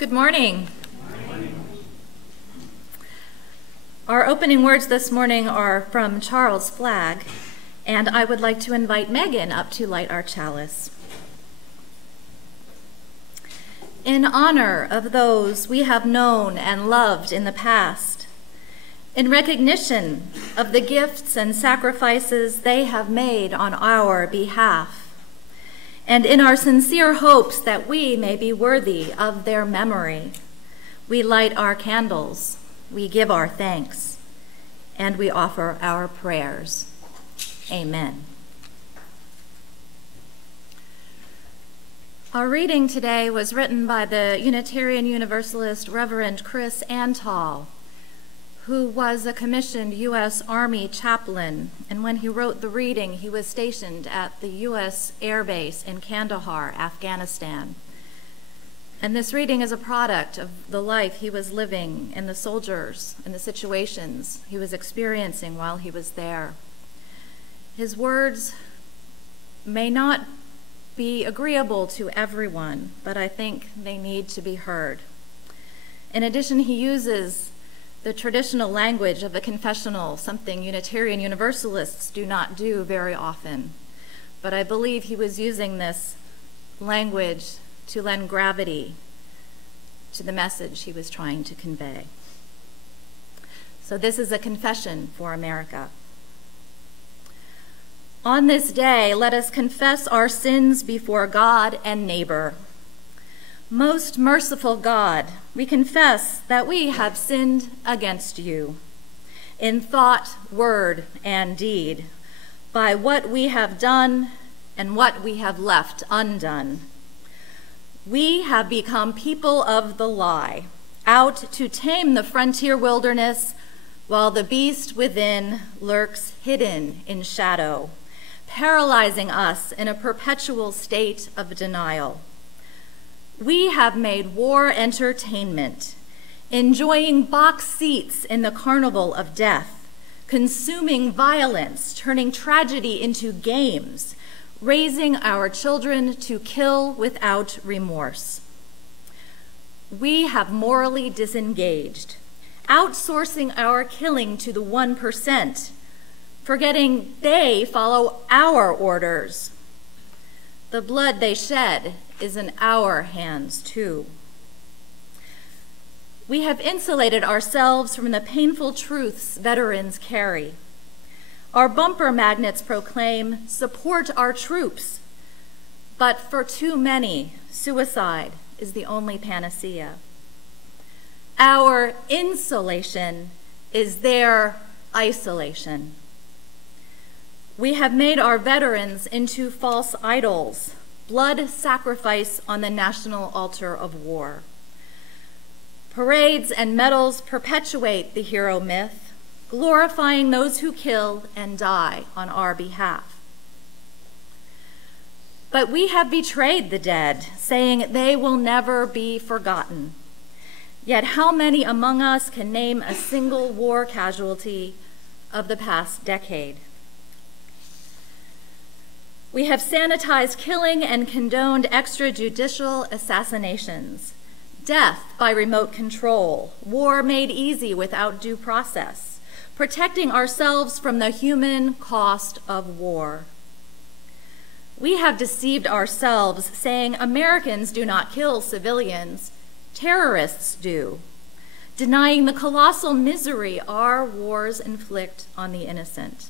Good morning. Our opening words this morning are from Charles Flagg, and I would like to invite Megan up to light our chalice. In honor of those we have known and loved in the past, in recognition of the gifts and sacrifices they have made on our behalf, and in our sincere hopes that we may be worthy of their memory, we light our candles, we give our thanks, and we offer our prayers. Amen. Our reading today was written by the Unitarian Universalist Reverend Chris Antal, who was a commissioned U.S. Army chaplain, and when he wrote the reading, he was stationed at the U.S. Air Base in Kandahar, Afghanistan. And this reading is a product of the life he was living and the soldiers and the situations he was experiencing while he was there. His words may not be agreeable to everyone, but I think they need to be heard. In addition, he uses the traditional language of the confessional, something Unitarian Universalists do not do very often. But I believe he was using this language to lend gravity to the message he was trying to convey. So this is a confession for America. On this day, let us confess our sins before God and neighbor. Most merciful God, we confess that we have sinned against you in thought, word, and deed, by what we have done and what we have left undone. We have become people of the lie, out to tame the frontier wilderness, while the beast within lurks hidden in shadow, paralyzing us in a perpetual state of denial. We have made war entertainment, enjoying box seats in the carnival of death, consuming violence, turning tragedy into games, raising our children to kill without remorse. We have morally disengaged, outsourcing our killing to the 1%, forgetting they follow our orders. The blood they shed is in our hands too. We have insulated ourselves from the painful truths veterans carry. Our bumper magnets proclaim, support our troops, but for too many, suicide is the only panacea. Our insulation is their isolation. We have made our veterans into false idols, blood sacrifice on the national altar of war. Parades and medals perpetuate the hero myth, glorifying those who kill and die on our behalf. But we have betrayed the dead, saying they will never be forgotten. Yet how many among us can name a single war casualty of the past decade? We have sanitized killing and condoned extrajudicial assassinations, death by remote control, war made easy without due process, protecting ourselves from the human cost of war. We have deceived ourselves, saying Americans do not kill civilians, terrorists do, denying the colossal misery our wars inflict on the innocent.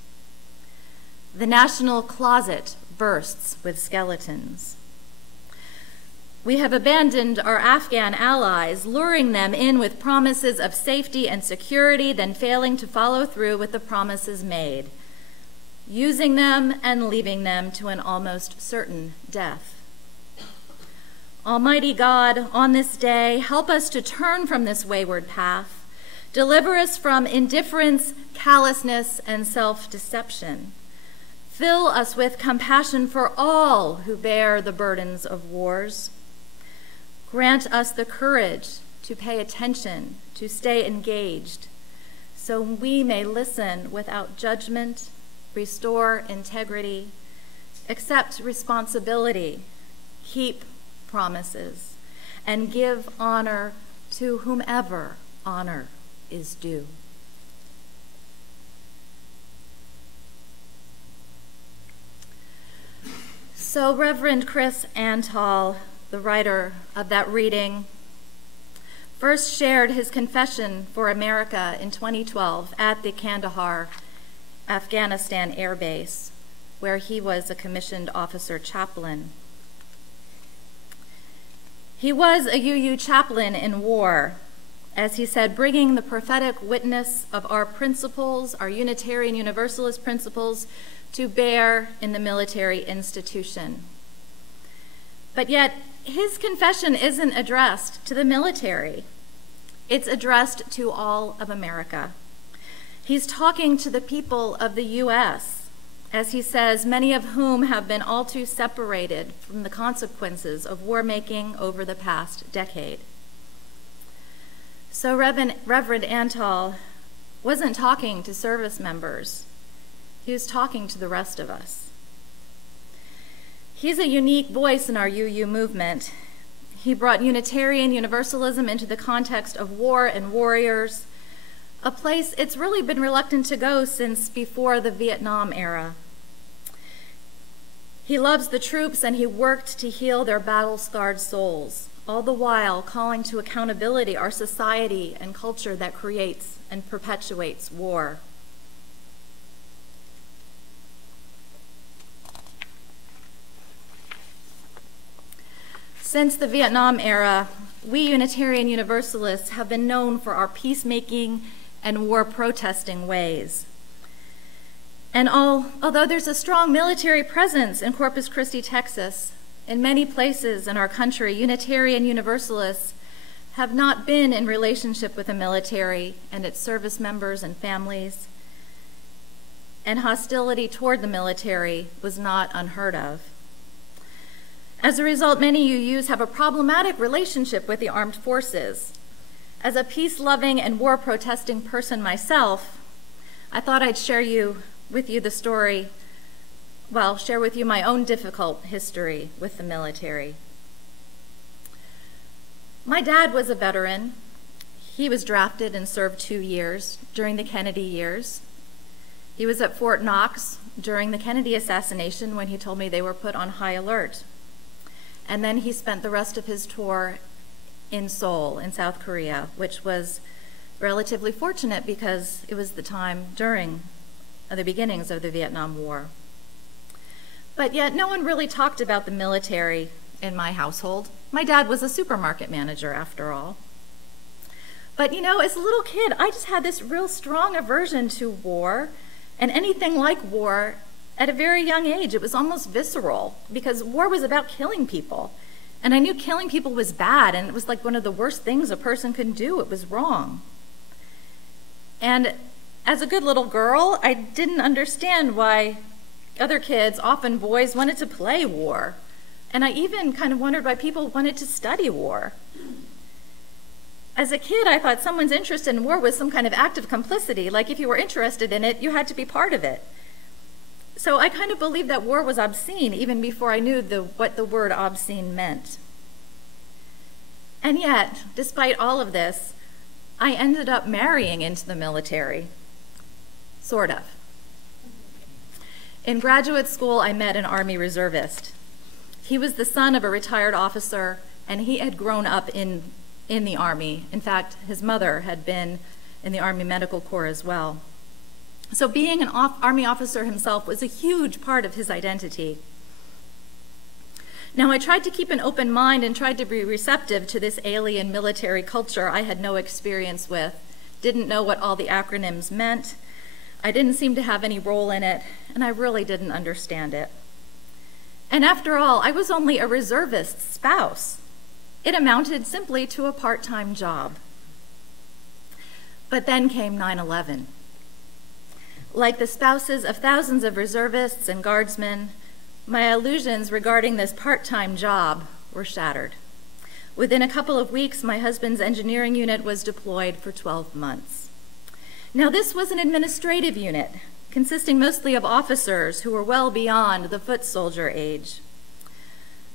The national closet bursts with skeletons. We have abandoned our Afghan allies, luring them in with promises of safety and security, then failing to follow through with the promises made, using them and leaving them to an almost certain death. Almighty God, on this day, help us to turn from this wayward path. Deliver us from indifference, callousness, and self-deception. Fill us with compassion for all who bear the burdens of wars. Grant us the courage to pay attention, to stay engaged, so we may listen without judgment, restore integrity, accept responsibility, keep promises, and give honor to whomever honor is due. So Reverend Chris Antal, the writer of that reading, first shared his confession for America in 2012 at the Kandahar, Afghanistan Air Base, where he was a commissioned officer chaplain. He was a UU chaplain in war, as he said, bringing the prophetic witness of our principles, our Unitarian Universalist principles, to bear in the military institution. But yet, his confession isn't addressed to the military. It's addressed to all of America. He's talking to the people of the U.S., as he says, many of whom have been all too separated from the consequences of war making over the past decade. So Reverend Antal wasn't talking to service members. He was talking to the rest of us. He's a unique voice in our UU movement. He brought Unitarian Universalism into the context of war and warriors, a place it's really been reluctant to go since before the Vietnam era. He loves the troops and he worked to heal their battle-scarred souls, all the while calling to accountability our society and culture that creates and perpetuates war. Since the Vietnam era, we Unitarian Universalists have been known for our peacemaking and war protesting ways. And although there's a strong military presence in Corpus Christi, Texas, in many places in our country, Unitarian Universalists have not been in relationship with the military and its service members and families, and hostility toward the military was not unheard of. As a result, many UUs have a problematic relationship with the armed forces. As a peace-loving and war-protesting person myself, I thought I'd share with you my own difficult history with the military. My dad was a veteran. He was drafted and served 2 years during the Kennedy years. He was at Fort Knox during the Kennedy assassination when he told me they were put on high alert. And then he spent the rest of his tour in Seoul, in South Korea, which was relatively fortunate because it was the time during the beginnings of the Vietnam War. But yet no one really talked about the military in my household. My dad was a supermarket manager, after all. But you know, as a little kid, I just had this real strong aversion to war and anything like war. At a very young age, it was almost visceral because war was about killing people. And I knew killing people was bad, and it was like one of the worst things a person could do. It was wrong. And as a good little girl, I didn't understand why other kids, often boys, wanted to play war. And I even kind of wondered why people wanted to study war. As a kid, I thought someone's interest in war was some kind of act of complicity, like if you were interested in it, you had to be part of it. So I kind of believed that war was obscene even before I knew what the word obscene meant. And yet, despite all of this, I ended up marrying into the military, sort of. In graduate school, I met an Army reservist. He was the son of a retired officer, and he had grown up in the Army. In fact, his mother had been in the Army Medical Corps as well. So being an Army officer himself was a huge part of his identity. Now, I tried to keep an open mind and tried to be receptive to this alien military culture I had no experience with, didn't know what all the acronyms meant. I didn't seem to have any role in it, and I really didn't understand it. And after all, I was only a reservist's spouse. It amounted simply to a part-time job. But then came 9/11. Like the spouses of thousands of reservists and guardsmen, my illusions regarding this part-time job were shattered. Within a couple of weeks, my husband's engineering unit was deployed for 12 months. Now, this was an administrative unit, consisting mostly of officers who were well beyond the foot soldier age.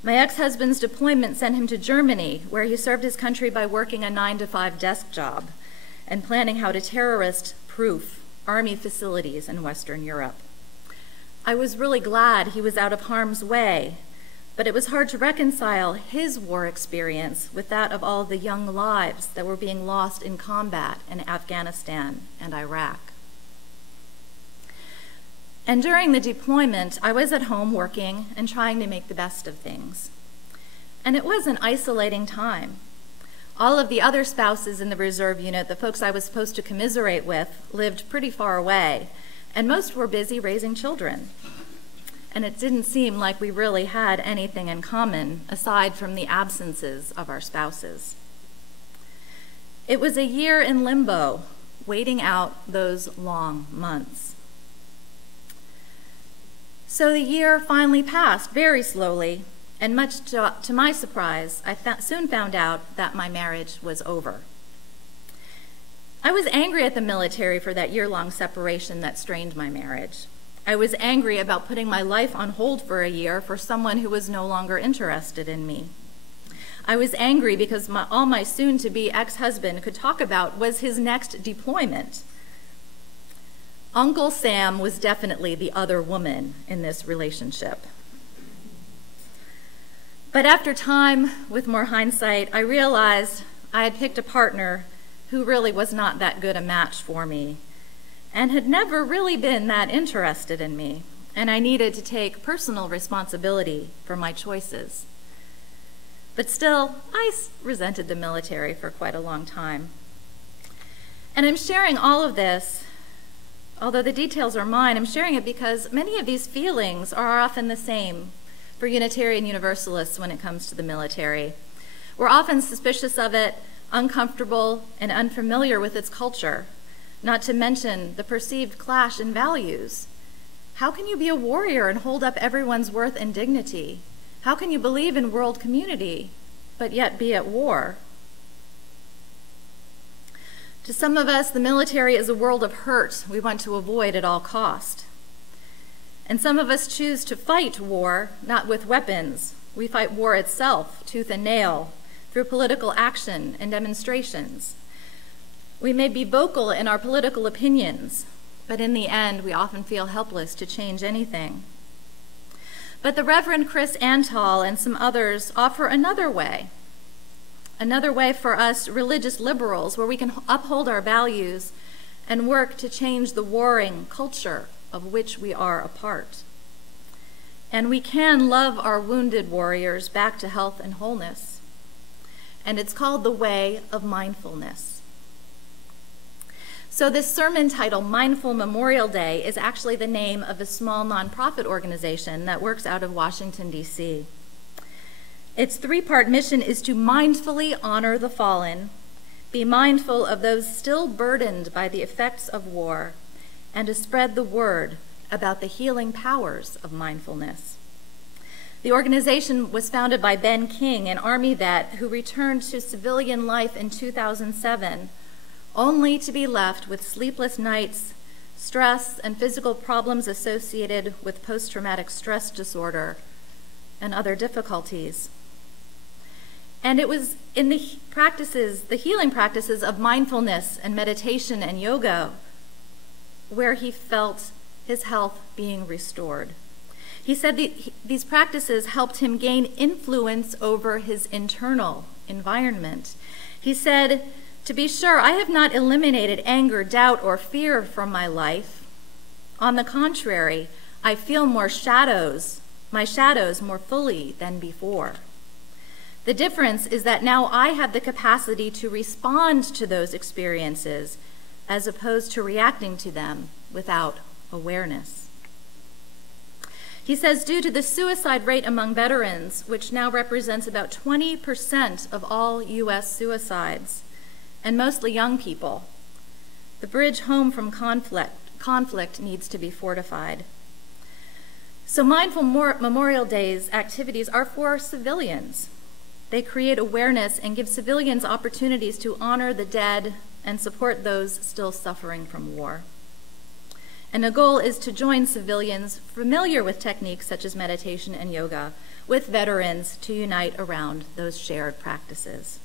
My ex-husband's deployment sent him to Germany, where he served his country by working a 9-to-5 desk job and planning how to terrorist-proof army facilities in Western Europe. I was really glad he was out of harm's way, but it was hard to reconcile his war experience with that of all the young lives that were being lost in combat in Afghanistan and Iraq. And during the deployment, I was at home working and trying to make the best of things. And it was an isolating time. All of the other spouses in the reserve unit, the folks I was supposed to commiserate with, lived pretty far away, and most were busy raising children. And it didn't seem like we really had anything in common aside from the absences of our spouses. It was a year in limbo, waiting out those long months. So the year finally passed very slowly, and much to my surprise, I soon found out that my marriage was over. I was angry at the military for that year-long separation that strained my marriage. I was angry about putting my life on hold for a year for someone who was no longer interested in me. I was angry because all my soon-to-be ex-husband could talk about was his next deployment. Uncle Sam was definitely the other woman in this relationship. But after time, with more hindsight, I realized I had picked a partner who really was not that good a match for me and had never really been that interested in me, and I needed to take personal responsibility for my choices. But still, I resented the military for quite a long time. And I'm sharing all of this, although the details are mine, I'm sharing it because many of these feelings are often the same for Unitarian Universalists when it comes to the military. We're often suspicious of it, uncomfortable, and unfamiliar with its culture, not to mention the perceived clash in values. How can you be a warrior and hold up everyone's worth and dignity? How can you believe in world community, but yet be at war? To some of us, the military is a world of hurt we want to avoid at all cost. And some of us choose to fight war, not with weapons. We fight war itself, tooth and nail, through political action and demonstrations. We may be vocal in our political opinions, but in the end, we often feel helpless to change anything. But the Reverend Chris Antal and some others offer another way for us religious liberals where we can uphold our values and work to change the warring culture of which we are a part. And we can love our wounded warriors back to health and wholeness. And it's called the way of mindfulness. So this sermon title, Mindful Memorial Day, is actually the name of a small nonprofit organization that works out of Washington, D.C. Its three-part mission is to mindfully honor the fallen, be mindful of those still burdened by the effects of war, and to spread the word about the healing powers of mindfulness. The organization was founded by Ben King, an Army vet who returned to civilian life in 2007, only to be left with sleepless nights, stress, and physical problems associated with post-traumatic stress disorder and other difficulties. And it was in the healing practices of mindfulness and meditation and yoga where he felt his health being restored. He said these practices helped him gain influence over his internal environment. He said, "To be sure, I have not eliminated anger, doubt, or fear from my life. On the contrary, I feel my shadows more fully than before. The difference is that now I have the capacity to respond to those experiences as opposed to reacting to them without awareness." He says, due to the suicide rate among veterans, which now represents about 20% of all U.S. suicides, and mostly young people, the bridge home from conflict needs to be fortified. So Mindful Memorial Day's activities are for civilians. They create awareness and give civilians opportunities to honor the dead and support those still suffering from war. And the goal is to join civilians familiar with techniques such as meditation and yoga with veterans to unite around those shared practices.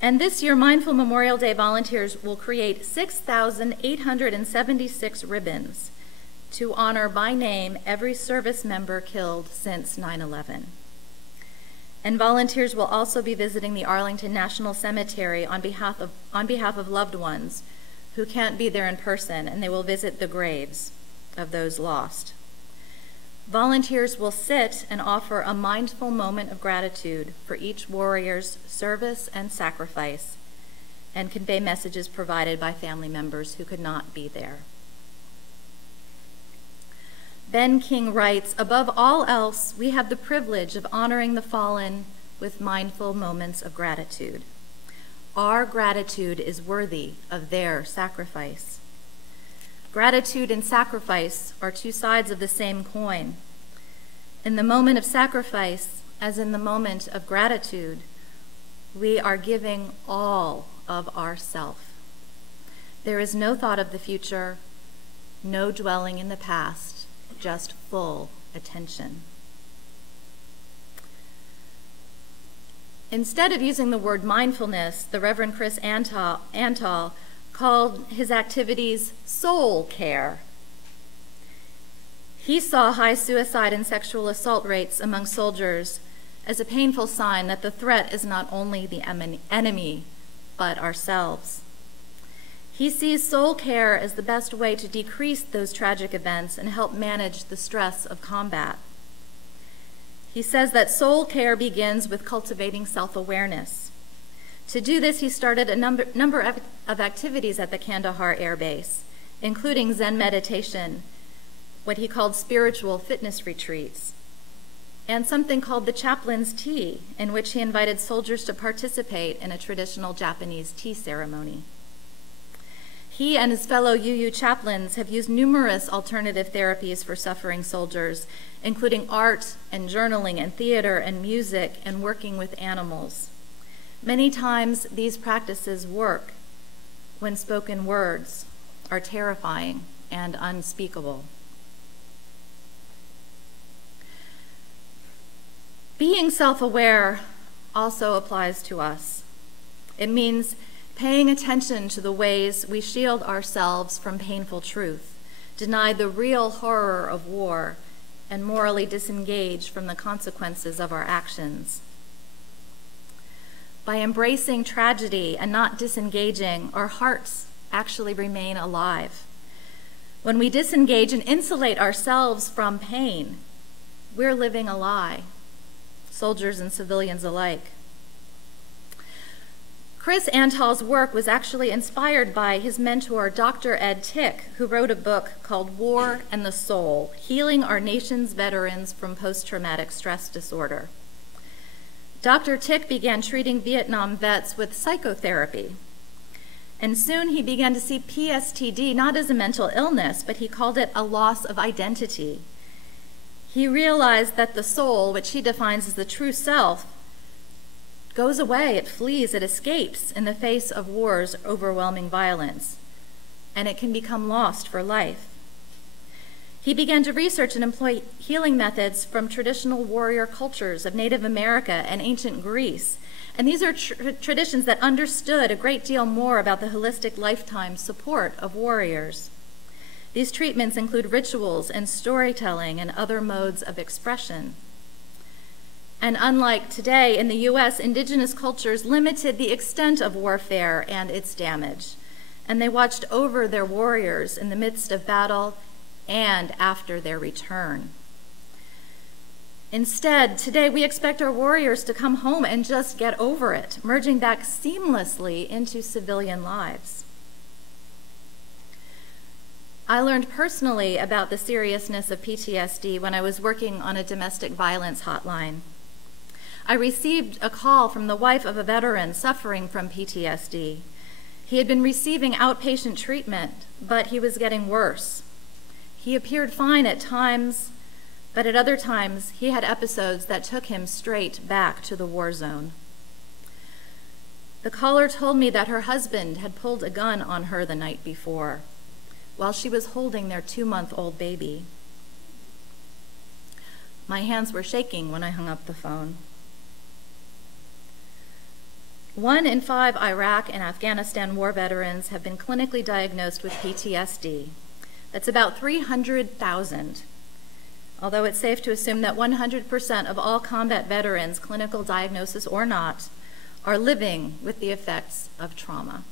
And this year, Mindful Memorial Day volunteers will create 6,876 ribbons to honor by name every service member killed since 9/11. And volunteers will also be visiting the Arlington National Cemetery on behalf of loved ones who can't be there in person, and they will visit the graves of those lost. Volunteers will sit and offer a mindful moment of gratitude for each warrior's service and sacrifice, and convey messages provided by family members who could not be there. Ben King writes, "Above all else, we have the privilege of honoring the fallen with mindful moments of gratitude. Our gratitude is worthy of their sacrifice." Gratitude and sacrifice are two sides of the same coin. In the moment of sacrifice, as in the moment of gratitude, we are giving all of ourself. There is no thought of the future, no dwelling in the past, just full attention. Instead of using the word mindfulness, the Reverend Chris Antal called his activities soul care. He saw high suicide and sexual assault rates among soldiers as a painful sign that the threat is not only the enemy, but ourselves. He sees soul care as the best way to decrease those tragic events and help manage the stress of combat. He says that soul care begins with cultivating self-awareness. To do this, he started a number of activities at the Kandahar Air Base, including Zen meditation, what he called spiritual fitness retreats, and something called the chaplain's tea, in which he invited soldiers to participate in a traditional Japanese tea ceremony. He and his fellow UU chaplains have used numerous alternative therapies for suffering soldiers, including art and journaling and theater and music and working with animals. Many times these practices work when spoken words are terrifying and unspeakable. Being self-aware also applies to us. It means paying attention to the ways we shield ourselves from painful truth, deny the real horror of war, and morally disengage from the consequences of our actions. By embracing tragedy and not disengaging, our hearts actually remain alive. When we disengage and insulate ourselves from pain, we're living a lie, soldiers and civilians alike. Chris Antal's work was actually inspired by his mentor, Dr. Ed Tick, who wrote a book called War and the Soul, Healing Our Nation's Veterans from Post-Traumatic Stress Disorder. Dr. Tick began treating Vietnam vets with psychotherapy, and soon he began to see PSTD not as a mental illness, but he called it a loss of identity. He realized that the soul, which he defines as the true self, goes away, it flees, it escapes in the face of war's overwhelming violence, and it can become lost for life. He began to research and employ healing methods from traditional warrior cultures of Native America and ancient Greece, and these are traditions that understood a great deal more about the holistic lifetime support of warriors. These treatments include rituals and storytelling and other modes of expression. And unlike today, in the US, indigenous cultures limited the extent of warfare and its damage, and they watched over their warriors in the midst of battle and after their return. Instead, today we expect our warriors to come home and just get over it, merging back seamlessly into civilian lives. I learned personally about the seriousness of PTSD when I was working on a domestic violence hotline. I received a call from the wife of a veteran suffering from PTSD. He had been receiving outpatient treatment, but he was getting worse. He appeared fine at times, but at other times he had episodes that took him straight back to the war zone. The caller told me that her husband had pulled a gun on her the night before while she was holding their 2-month-old baby. My hands were shaking when I hung up the phone. 1 in 5 Iraq and Afghanistan war veterans have been clinically diagnosed with PTSD. That's about 300,000. Although it's safe to assume that 100% of all combat veterans, clinical diagnosis or not, are living with the effects of trauma.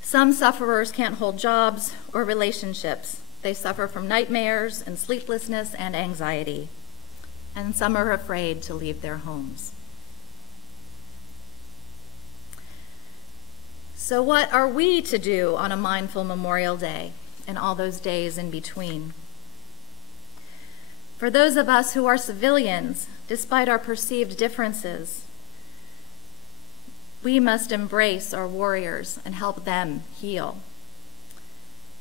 Some sufferers can't hold jobs or relationships. They suffer from nightmares and sleeplessness and anxiety. And some are afraid to leave their homes. So what are we to do on a mindful Memorial Day and all those days in between? For those of us who are civilians, despite our perceived differences, we must embrace our warriors and help them heal.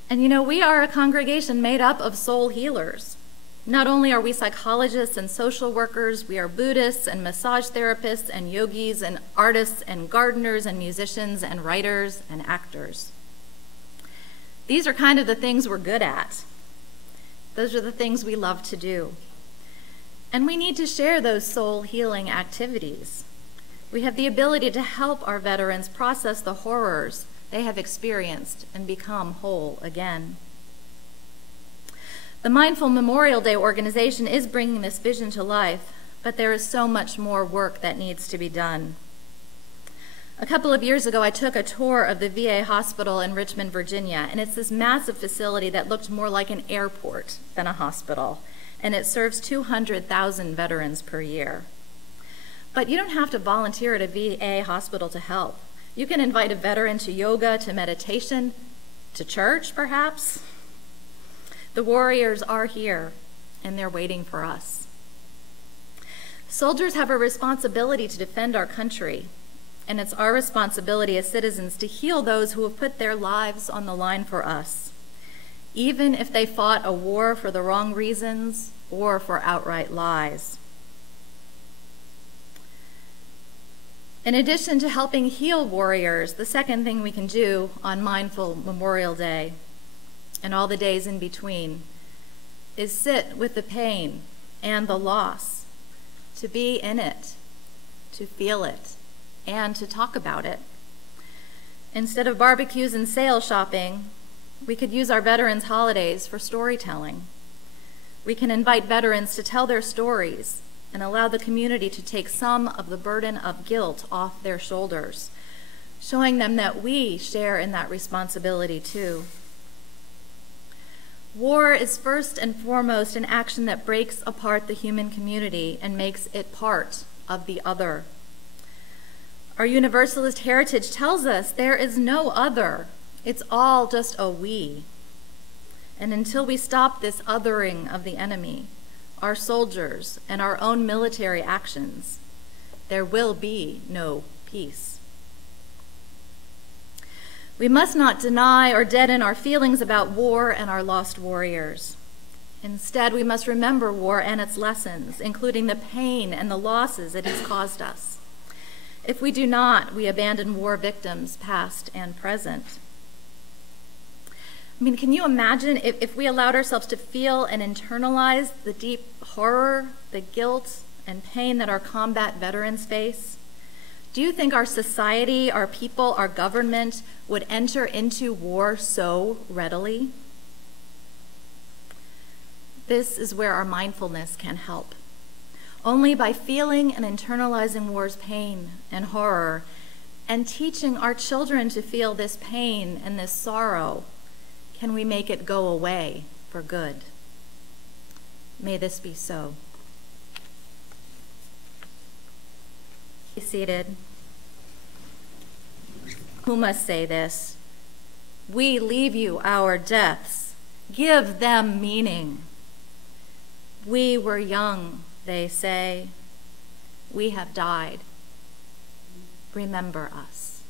And you know, we are a congregation made up of soul healers. Not only are we psychologists and social workers, we are Buddhists and massage therapists and yogis and artists and gardeners and musicians and writers and actors. These are kind of the things we're good at. Those are the things we love to do. And we need to share those soul healing activities. We have the ability to help our veterans process the horrors they have experienced and become whole again. The Mindful Memorial Day organization is bringing this vision to life, but there is so much more work that needs to be done. A couple of years ago, I took a tour of the VA hospital in Richmond, Virginia, and it's this massive facility that looked more like an airport than a hospital, and it serves 200,000 veterans per year. But you don't have to volunteer at a VA hospital to help. You can invite a veteran to yoga, to meditation, to church, perhaps. The warriors are here, and they're waiting for us. Soldiers have a responsibility to defend our country, and it's our responsibility as citizens to heal those who have put their lives on the line for us, even if they fought a war for the wrong reasons or for outright lies. In addition to helping heal warriors, the second thing we can do on Mindful Memorial Day and all the days in between is sit with the pain and the loss, to be in it, to feel it, and to talk about it. Instead of barbecues and sale shopping, we could use our veterans' holidays for storytelling. We can invite veterans to tell their stories and allow the community to take some of the burden of guilt off their shoulders, showing them that we share in that responsibility too. War is first and foremost an action that breaks apart the human community and makes it part of the other. Our universalist heritage tells us there is no other. It's all just a we. And until we stop this othering of the enemy, our soldiers, and our own military actions, there will be no peace. We must not deny or deaden our feelings about war and our lost warriors. Instead, we must remember war and its lessons, including the pain and the losses it has caused us. If we do not, we abandon war victims, past and present. I mean, can you imagine if we allowed ourselves to feel and internalize the deep horror, the guilt, and pain that our combat veterans face? Do you think our society, our people, our government would enter into war so readily? This is where our mindfulness can help. Only by feeling and internalizing war's pain and horror and teaching our children to feel this pain and this sorrow can we make it go away for good. May this be so. Be seated. Who must say this? We leave you our deaths. Give them meaning. We were young, they say. We have died. Remember us.